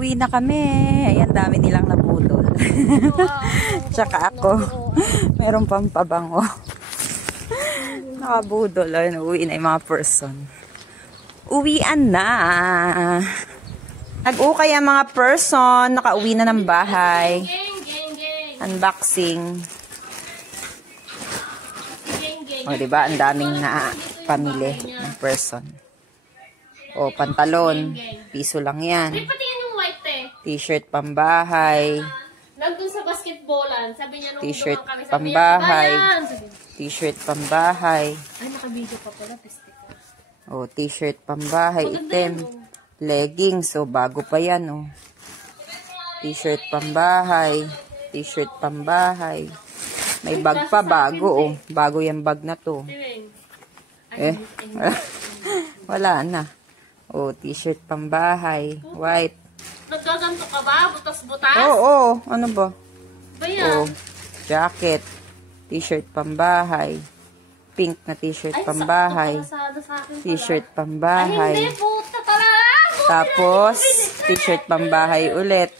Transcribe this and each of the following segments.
Uwi na kami. Ayan, dami nilang naputol. Tsaka ako. Meron pang pabango. Nakabudol. Ayun, uwi na yung mga person. Uwian na. Nag-ukay ang mga person. Nakauwi na ng bahay. Unboxing. O, diba? Ang daming na pamili ng person. O, pantalon. Piso lang yan. T-shirt pambahay. Nandun sa basketballan, sabi niya nung T-shirt kami, pambahay. T-shirt pambahay. Ay, nakabidyo pa pala, pistiko. Oh, t-shirt pambahay, itim. Leggings, so bago pa yan, oh. T-shirt pambahay. T-shirt pambahay. May bag pa, bago, oh. Bago yung bag na to. Wala na. Oh, t-shirt pambahay. White. Nagkaganto ka ba? Butas-butas? Oo, ano ba? Bayan. Oh, jacket. T-shirt pambahay. Pink na t-shirt pambahay. T-shirt pambahay. Ay, hindi, puta pala. Tapos, t-shirt pambahay ulit.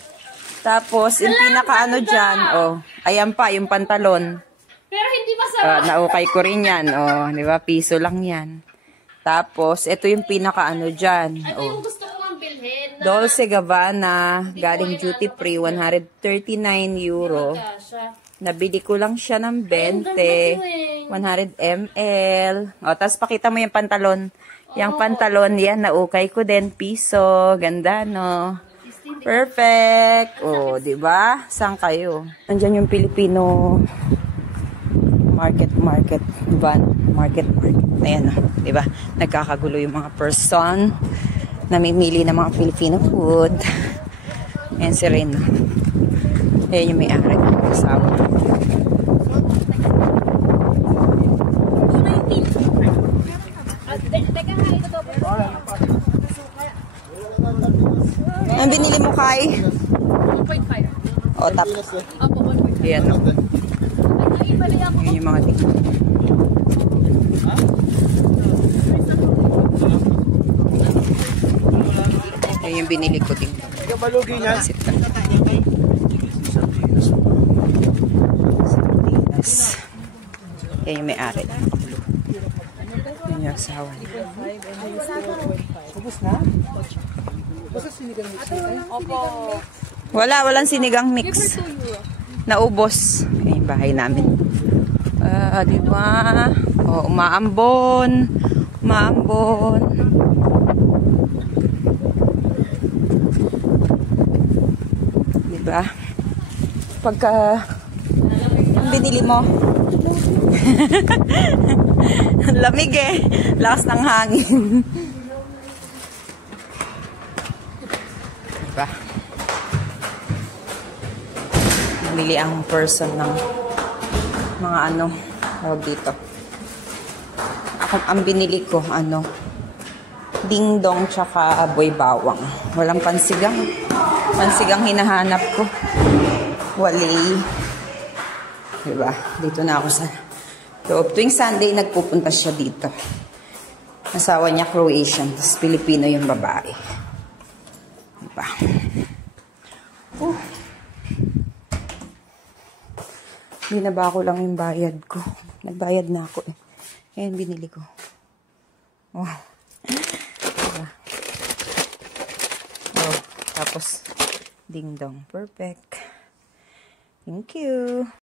Tapos, yung pinaka-ano dyan, oh, ayan pa, yung pantalon. Pero hindi pa sarap. Naukay ko rin yan, oh, di ba? Piso lang yan. Tapos, ito yung pinaka-ano dyan, Ito oh. yung gusto ko ang bilhin. Dolce Gabbana, galing duty free, 139 euro. Nabili ko lang siya ng 20, 100 ml. O, tapos pakita mo yung pantalon. Yung pantalon, yan, naukay ko din, piso. Ganda, no? Perfect. O, diba? Saan kayo? Nandyan yung Filipino market. Diba? Market. Ayan, no? Diba? Nagkakagulo yung mga person. Namimili ng mga Filipino food. Ayan si Ren. Ayan yung may-ari. Asawa. Ang binili mo, Kai? 1.5. O, tap. Ayan, no? Ayan yung mga tingin. Ayan yung binili ko din. Kabalugi niya. Yan yung may-ari. Yan yung asawa niya. Ubus na? Basta sinigang mix na tayo? Walang sinigang mix. Naubos. Yan yung bahay namin. Diba? Oh, umaambon. Diba? Pagka ang binili mo. Lamig eh. Lakas ng hangin. Diba? Namili ang person ng mga ano, tawag dito. Ang binili ko, dingdong tsaka boy bawang. Walang pansigang. Pansigang hinahanap ko. Wali. Diba? Dito na ako sa loob. Tuwing Sunday, nagpupunta siya dito. Asawa niya Croatian, tapos Filipino yung babae. Diba? Binaba ko lang yung bayad ko. Nagbayad na ako eh. Ayan, binili ko. Oh. Diba? Oh, tapos, ding dong. Perfect. Thank you.